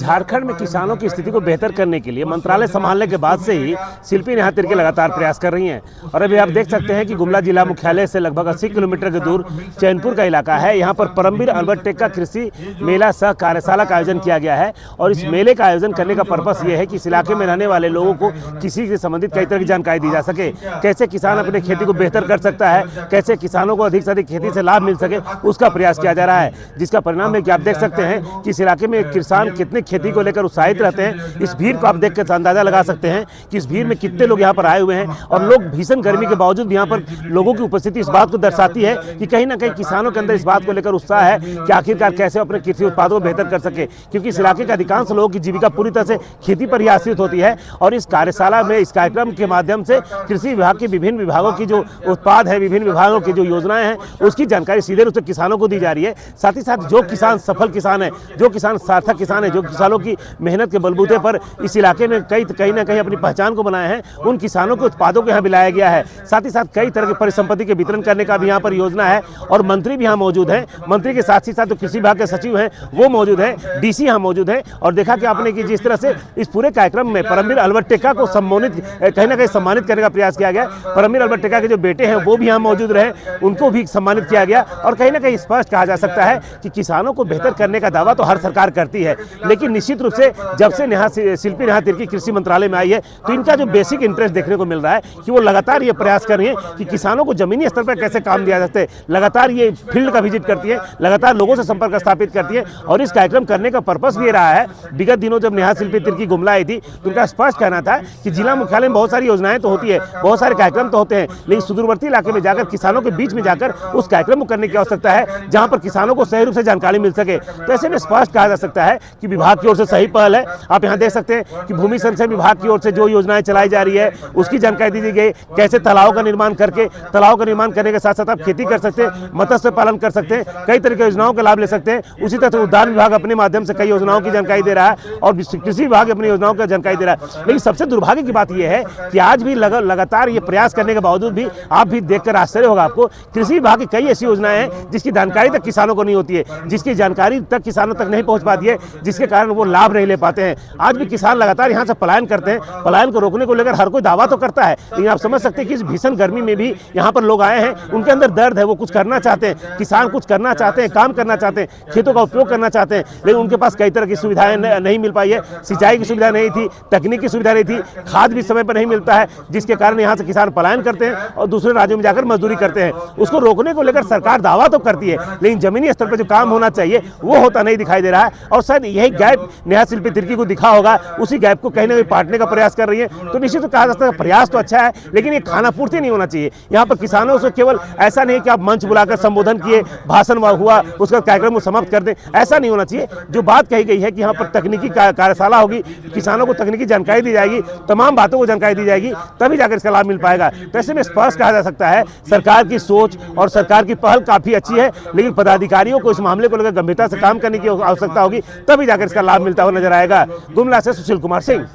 झारखंड में किसानों की स्थिति को बेहतर करने के लिए मंत्रालय संभालने के बाद से ही शिल्पी नेहा तिर्की लगातार प्रयास कर रही हैं। और अभी आप देख सकते हैं कि गुमला जिला मुख्यालय से लगभग 80 किलोमीटर के दूर चैनपुर का इलाका है। यहाँ पर परमवीर अल्बर्ट टेक्का कृषि मेला सह कार्यशाला का आयोजन किया गया है। और इस मेले का आयोजन करने का पर्पस ये है कि इस इलाके में रहने वाले लोगों को कृषि से संबंधित कई तरह की जानकारी दी जा सके। कैसे किसान अपनी खेती को बेहतर कर सकता है, कैसे किसानों को अधिक से अधिक खेती से लाभ मिल सके, उसका प्रयास किया जा रहा है। जिसका परिणाम है कि आप देख सकते हैं कि इस इलाके में किसान कितने खेती को लेकर उत्साहित रहते हैं। इस भीड़ को आप देखकर अंदाजा लगा सकते हैं कि इस भीड़ में कितने लोग यहाँ पर आए हुए हैं। और लोग भीषण गर्मी के बावजूद यहाँ पर लोगों की उपस्थिति इस बात को दर्शाती है कि कहीं ना कहीं किसानों के अंदर इस बात को लेकर उत्साह है कि आखिरकार कैसे अपने कृषि उत्पादों को बेहतर कर सके, क्योंकि इस इलाके के अधिकांश लोगों की जीविका पूरी तरह से खेती पर ही आश्रित होती है। और इस कार्यशाला में, इस कार्यक्रम के माध्यम से कृषि विभाग के विभिन्न विभागों की जो उत्पाद है, विभिन्न विभागों की जो योजनाएं हैं, उसकी जानकारी सीधे रूप से किसानों को दी जा रही है। साथ ही साथ जो किसान सफल किसान है, जो किसान सार्थक किसान है, जो किसानों की मेहनत के बलबूते पर इस इलाके में कहीं ना कहीं अपनी पहचान को बनाए हैं, उन किसानों के उत्पादों को यहाँ मिलाया गया है। साथ ही साथ कई तरह की परिसंपत्ति के वितरण करने का भी यहाँ पर योजना है। और मंत्री भी यहाँ मौजूद हैं। मंत्री के साथ ही साथ जो कृषि विभाग के सचिव हैं वो मौजूद हैं, डीसी यहाँ मौजूद हैं। और देखा कि आपने कि जिस तरह से इस पूरे कार्यक्रम में परमवीर अल्बर्ट टेक्का को कहीं ना कहीं सम्मानित करने का प्रयास किया गया। परमवीर अल्बर्ट टेक्का के जो बेटे हैं वो भी यहाँ मौजूद रहे, उनको भी सम्मानित किया गया। और कहीं ना कहीं स्पष्ट कहा जा सकता है कि किसानों को बेहतर करने का दावा तो हर सरकार करती है, लेकिन निश्चित रूप से जब से शिल्पी नेहा तिर्की कृषि मंत्रालय में आई है तो इनका जो बेसिक इंटरेस्ट देखने को मिल रहा है कि वो लगातार ये प्रयास कर रही है कि किसानों को जमीनी स्तर पर कैसे काम दिया जाता है। लगातार ये फील्ड का विजिट करती है, लगातार लोगों से संपर्क स्थापित करती है। और इस कार्यक्रम करने का पर्पस भी रहा है, विगत दिनों जब नेहा शिल्पी तिर्की गुमला आई थी तो उनका स्पष्ट कहना था कि जिला मुख्यालय में बहुत सारी योजनाएं तो होती है, बहुत सारे कार्यक्रम तो होते हैं, लेकिन सुदूरवर्ती इलाके में जाकर किसानों के बीच में जाकर उस कार्यक्रम को करने की आवश्यकता है जहां पर किसानों को सही रूप से जानकारी मिल सके। तो ऐसे में स्पष्ट कहा जा सकता है कि विभाग की ओर से सही पहल है। आप यहाँ देख सकते हैं कि भूमि संरक्षण विभाग की ओर से जो योजनाएं चलाई जा रही है उसकी जानकारी दी गई। कैसे तालाबों का निर्माण करके, तालाबों का निर्माण करने के साथ साथ आप खेती कर सकते हैं, मत्स्य पालन कर सकते हैं, कई तरह की योजनाओं का लाभ ले सकते हैं। उसी तरह से उद्यान विभाग अपने माध्यम से कई योजनाओं की जानकारी दे रहा है और कृषि विभाग अपनी योजनाओं की जानकारी दे रहा है। लेकिन सबसे दुर्भाग्य की बात यह है कि आज भी लगातार ये प्रयास करने के बावजूद भी आप भी देखकर आश्चर्य होगा आपको, कृषि विभाग की कई ऐसी योजनाएं हैं जिसकी जानकारी तक किसानों को नहीं होती है, जिसकी जानकारी तक किसानों तक नहीं पहुंच पाती है, जिसके कारण वो लाभ नहीं ले पाते हैं। आज भी किसान लगातार यहाँ से पलायन करते हैं। पलायन को रोकने को लेकर हर कोई दावा तो करता है, लेकिन आप समझ सकते हैं कि इस भीषण गर्मी में भी यहाँ पर लोग आए हैं, उनके अंदर दर्द है, वो कुछ करना चाहते हैं, किसान कुछ करना चाहते हैं, काम करना चाहते हैं, खेतों का उपयोग करना चाहते हैं, लेकिन उनके पास कई तरह की सुविधाएं नहीं मिल पाई है। सिंचाई की सुविधा नहीं थी, तकनीक की सुविधा नहीं थी, खाद भी समय पर नहीं मिलता है, जिसके कारण यहाँ से किसान पलायन करते हैं और दूसरे राज्यों में जाकर मजदूरी करते हैं। उसको रोकने को लेकर सरकार दावा तो करती है, लेकिन जमीनी स्तर पर जो काम होना चाहिए वो होता नहीं दिखाई दे रहा है। और शायद यही गैप नेहा शिल्पी तिर्की को दिखा होगा, उसी गैप को कहीं ना कहीं पाटने का प्रयास कर रही है। तो निश्चित कहा जा सकता है प्रयास तो अच्छा है, लेकिन ये खाना पूर्ति नहीं होना चाहिए। यहाँ पर किसानों से केवल ऐसा नहीं कि आप मंच बुलाकर संबोधन किए, भाषण हुआ, उसका कार्यक्रम को समाप्त कर दें, ऐसा नहीं होना चाहिए। जो बात कही गई है कि यहाँ पर तकनीकी कार्यशाला होगी, किसानों को तकनीकी जानकारी दी जाएगी, तमाम बातों को जानकारी दी जाएगी, तभी जाकर इसका लाभ मिल पाएगा। तो ऐसे में स्पष्ट कहा जा सकता है सरकार की सोच और सरकार की पहल काफी अच्छी है, लेकिन पदाधिकारियों को इस मामले को लेकर गंभीरता से काम करने की आवश्यकता होगी, तभी जाकर इसका लाभ मिलता हुआ नजर आएगा। गुमला से सुशील कुमार सिंह।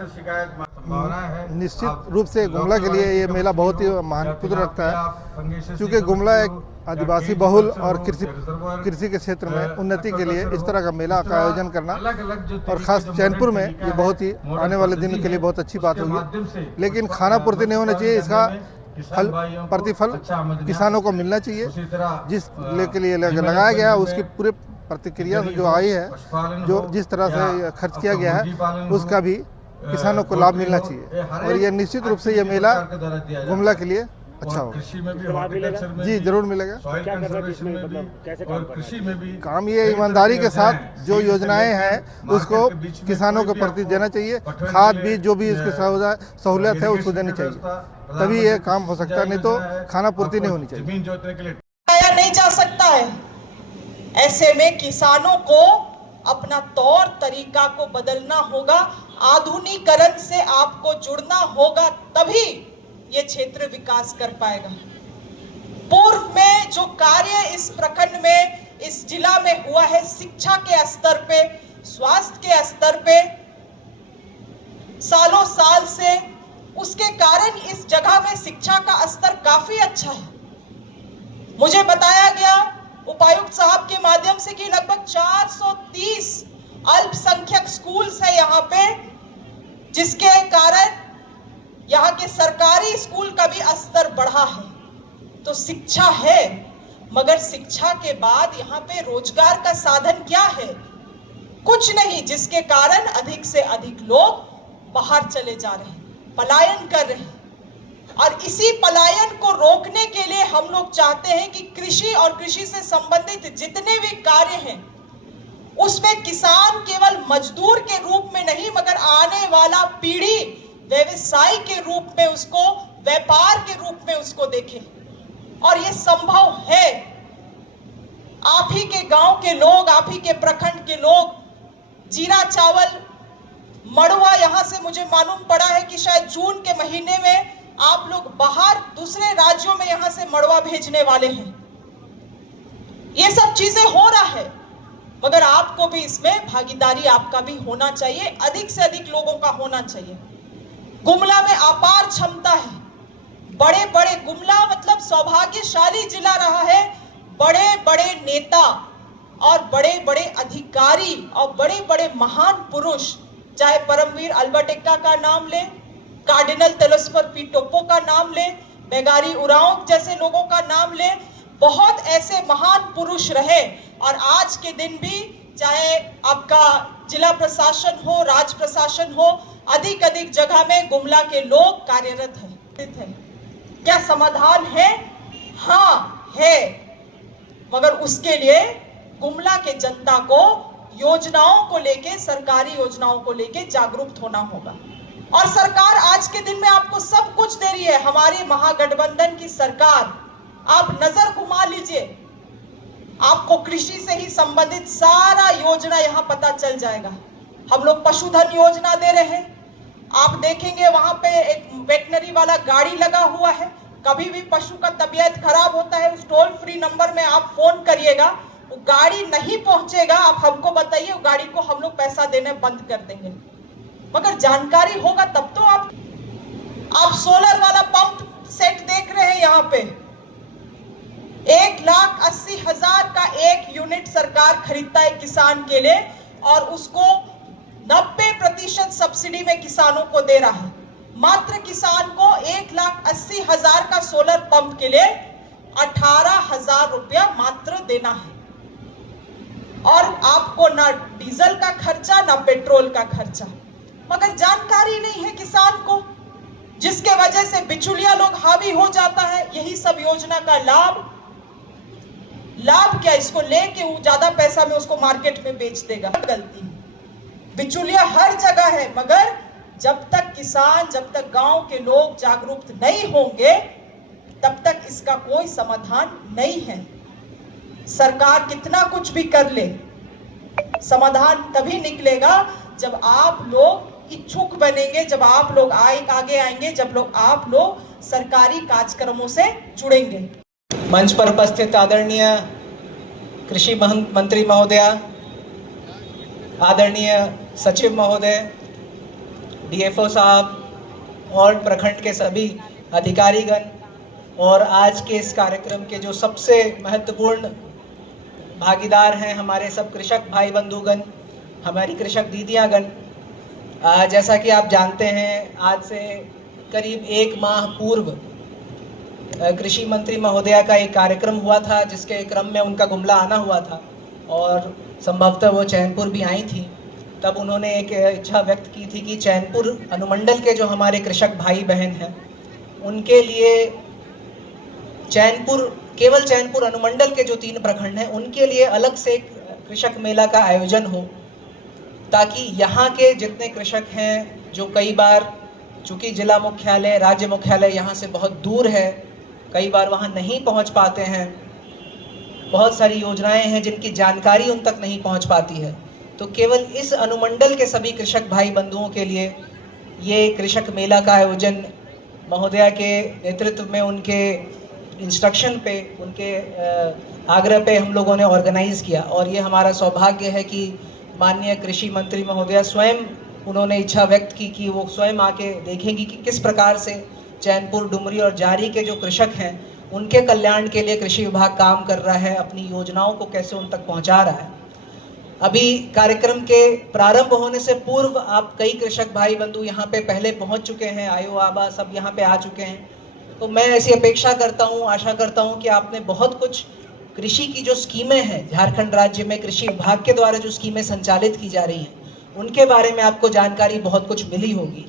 निश्चित रूप से गुमला के लिए ये मेला बहुत ही महत्वपूर्ण रखता है, क्योंकि गुमला एक आदिवासी बहुल और कृषि के क्षेत्र में उन्नति के लिए इस तरह का मेला का आयोजन करना और खास चैनपुर में ये बहुत ही आने वाले दिन के लिए बहुत अच्छी बात होगी। लेकिन खाना पूर्ति नहीं होना चाहिए, इसका प्रतिफल किसानों को मिलना चाहिए। जिस के लिए लगाया गया है उसकी पूरे प्रतिक्रिया जो आई है, जो जिस तरह से खर्च किया गया है उसका भी किसानों को लाभ मिलना चाहिए। और ये निश्चित रूप से ये मेला गुमला के लिए अच्छा होगा। जी जरूर मिलेगा। क्या कर रहे हैं, मतलब कैसे काम ये ईमानदारी के साथ जो योजनाएं हैं उसको किसानों के प्रति देना चाहिए। खाद बीज जो भी इसकी सहूलियत है उसको देनी चाहिए, तभी ये काम हो सकता है, नहीं तो खाना पूर्ति नहीं होनी चाहिए। नहीं जा सकता है। ऐसे में किसानों को अपना तौर तरीका को बदलना होगा, आधुनिकीकरण से आपको जुड़ना होगा, तभी ये क्षेत्र विकास कर पाएगा। पूर्व में जो कार्य इस प्रखंड में, इस जिला में हुआ है, शिक्षा के स्तर पे, स्वास्थ्य के स्तर पे सालों साल से, उसके कारण इस जगह में शिक्षा का स्तर काफी अच्छा है। मुझे बताया गया उपायुक्त साहब के माध्यम से कि लगभग 430 अल्पसंख्यक स्कूल्स है यहाँ पे, जिसके कारण यहाँ के सरकारी स्कूल का भी स्तर बढ़ा है। तो शिक्षा है, मगर शिक्षा के बाद यहाँ पे रोजगार का साधन क्या है? कुछ नहीं, जिसके कारण अधिक से अधिक लोग बाहर चले जा रहे हैं, पलायन कर रहे हैं। और इसी पलायन को रोकने के लिए हम लोग चाहते हैं कि कृषि और कृषि से संबंधित जितने भी कार्य हैं उसमें किसान केवल मजदूर के रूप में नहीं, मगर आने वाला पीढ़ी व्यवसाय के रूप में उसको, व्यापार के रूप में उसको देखे। और ये संभव है। आप ही के गांव के लोग, आप ही के प्रखंड के लोग जीरा चावल, मड़ुआ, यहां से मुझे मालूम पड़ा है कि शायद जून के महीने में आप लोग बाहर दूसरे राज्यों में यहां से मड़ुआ भेजने वाले हैं। ये सब चीजें हो रहा है, मगर आपको भी इसमें भागीदारी आपका भी होना चाहिए, अधिक से अधिक लोगों का होना चाहिए। गुमला में अपार क्षमता है, बड़े बड़े, गुमला मतलब सौभाग्यशाली जिला रहा है। बड़े बड़े नेता और बड़े बड़े अधिकारी और बड़े बड़े महान पुरुष, चाहे परमवीर अल्बर्ट एक्का का नाम ले, कार्डिनल तेलस्फर पी टोप्पो का नाम ले, बेगारी उरांव जैसे लोगों का नाम ले, बहुत ऐसे महान पुरुष रहे। और आज के दिन भी चाहे आपका जिला प्रशासन हो, राज्य प्रशासन हो, अधिक अधिक जगह में गुमला के लोग कार्यरत हैं। क्या समाधान है? हाँ है, मगर उसके लिए गुमला के जनता को योजनाओं को लेके, सरकारी योजनाओं को लेके जागरूक होना होगा। और सरकार आज के दिन में आपको सब कुछ दे रही है। हमारी महागठबंधन की सरकार, आप नजर घुमा लीजिए, आपको कृषि से ही संबंधित सारा योजना यहां पता चल जाएगा। हम लोग पशुधन योजना दे रहे हैं, आप देखेंगे वहां पे एक वेटनरी वाला गाड़ी लगा हुआ है। कभी भी पशु का तबीयत खराब होता है, उस टोल फ्री नंबर में आप फोन करिएगा, वो गाड़ी नहीं पहुंचेगा, आप हमको बताइए, वो गाड़ी को हम लोग पैसा देने बंद कर देंगे। मगर जानकारी होगा तब तो। आप सोलर वाला पंप सेट देख रहे हैं, यहाँ पे 1,80,000 का एक यूनिट सरकार खरीदता है किसान के लिए, और उसको 90% सब्सिडी में किसानों को दे रहा है। मात्र किसान को 1,80,000 का सोलर पंप के लिए 18,000 रुपया मात्र देना है। और आपको ना डीजल का खर्चा, ना पेट्रोल का खर्चा। मगर जानकारी नहीं है किसान को, जिसके वजह से बिचौलिया लोग हावी हो जाता है। यही सब योजना का लाभ क्या, इसको लेके वो ज्यादा पैसा में उसको मार्केट में बेच देगा। गलती है, बिचौलिया हर जगह है, मगर जब तक किसान, जब तक गांव के लोग जागरूक नहीं होंगे, तब तक इसका कोई समाधान नहीं है। सरकार कितना कुछ भी कर ले, समाधान तभी निकलेगा जब आप लोग इच्छुक बनेंगे, जब आप लोग आगे आएंगे, जब आप लोग सरकारी कार्यक्रमों से जुड़ेंगे। मंच पर उपस्थित आदरणीय कृषि मंत्री महोदय, आदरणीय सचिव महोदय, डीएफओ साहब और प्रखंड के सभी अधिकारीगण, और आज के इस कार्यक्रम के जो सबसे महत्वपूर्ण भागीदार हैं हमारे सब कृषक भाई बंधुगण, हमारी कृषक दीदियाँगण। जैसा कि आप जानते हैं, आज से करीब 1 माह पूर्व कृषि मंत्री महोदया का एक कार्यक्रम हुआ था, जिसके क्रम में उनका गुमला आना हुआ था और संभवतः वो चैनपुर भी आई थी। तब उन्होंने एक इच्छा व्यक्त की थी कि चैनपुर अनुमंडल के जो हमारे कृषक भाई बहन हैं, उनके लिए केवल चैनपुर अनुमंडल के जो 3 प्रखंड हैं, उनके लिए अलग से एक कृषक मेला का आयोजन हो, ताकि यहाँ के जितने कृषक हैं, जो कई बार, चूँकि जिला मुख्यालय, राज्य मुख्यालय यहाँ से बहुत दूर है, कई बार वहाँ नहीं पहुँच पाते हैं, बहुत सारी योजनाएं हैं जिनकी जानकारी उन तक नहीं पहुँच पाती है, तो केवल इस अनुमंडल के सभी कृषक भाई बंधुओं के लिए ये कृषक मेला का आयोजन महोदया के नेतृत्व में, उनके इंस्ट्रक्शन पे, उनके आग्रह पे हम लोगों ने ऑर्गेनाइज़ किया। और ये हमारा सौभाग्य है कि माननीय कृषि मंत्री महोदया स्वयं, उन्होंने इच्छा व्यक्त की कि वो स्वयं आके देखेंगी कि किस प्रकार से चैनपुर, डुमरी और जारी के जो कृषक हैं, उनके कल्याण के लिए कृषि विभाग काम कर रहा है, अपनी योजनाओं को कैसे उन तक पहुंचा रहा है। अभी कार्यक्रम के प्रारंभ होने से पूर्व आप कई कृषक भाई बंधु यहाँ पे पहले पहुँच चुके हैं, आयो आबा सब यहाँ पे आ चुके हैं। तो मैं ऐसी अपेक्षा करता हूँ, आशा करता हूँ कि आपने बहुत कुछ कृषि की जो स्कीमें हैं, झारखंड राज्य में कृषि विभाग के द्वारा जो स्कीमें संचालित की जा रही हैं, उनके बारे में आपको जानकारी बहुत कुछ मिली होगी।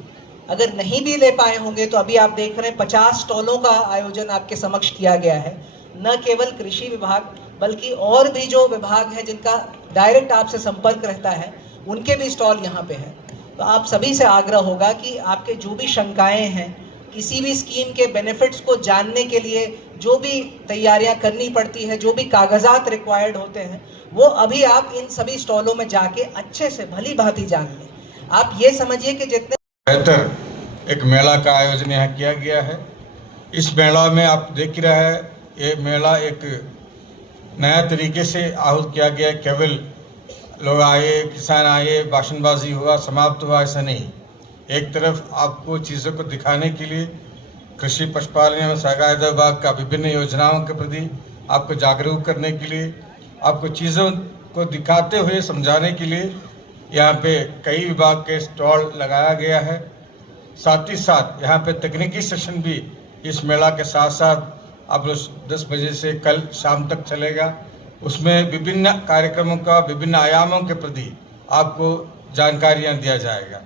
अगर नहीं भी ले पाए होंगे तो अभी आप देख रहे हैं 50 स्टॉलों का आयोजन आपके समक्ष किया गया है। न केवल कृषि विभाग बल्कि और भी जो विभाग है जिनका डायरेक्ट आपसे संपर्क रहता है, उनके भी स्टॉल यहाँ पे हैं। तो आप सभी से आग्रह होगा कि आपके जो भी शंकाएं हैं, किसी भी स्कीम के बेनिफिट्स को जानने के लिए जो भी तैयारियां करनी पड़ती है, जो भी कागजात रिक्वायर्ड होते हैं, वो अभी आप इन सभी स्टॉलों में जाके अच्छे से भली भांति जान लें। आप ये समझिए कि जितने बेहतर एक मेला का आयोजन यहाँ किया गया है। इस मेला में आप देख ही रहे हैं, ये मेला एक नया तरीके से आहूत किया गया। केवल लोग आए, किसान आए, भाषणबाजी हुआ, समाप्त हुआ, ऐसा नहीं। एक तरफ आपको चीज़ों को दिखाने के लिए कृषि पशुपालन एवं सहकारिता विभाग का विभिन्न योजनाओं के प्रति आपको जागरूक करने के लिए, आपको चीज़ों को दिखाते हुए समझाने के लिए यहाँ पे कई विभाग के स्टॉल लगाया गया है। साथ ही साथ यहाँ पे तकनीकी सेशन भी इस मेला के साथ साथ अब 10 बजे से कल शाम तक चलेगा। उसमें विभिन्न कार्यक्रमों का विभिन्न आयामों के प्रति आपको जानकारियाँ दिया जाएगा।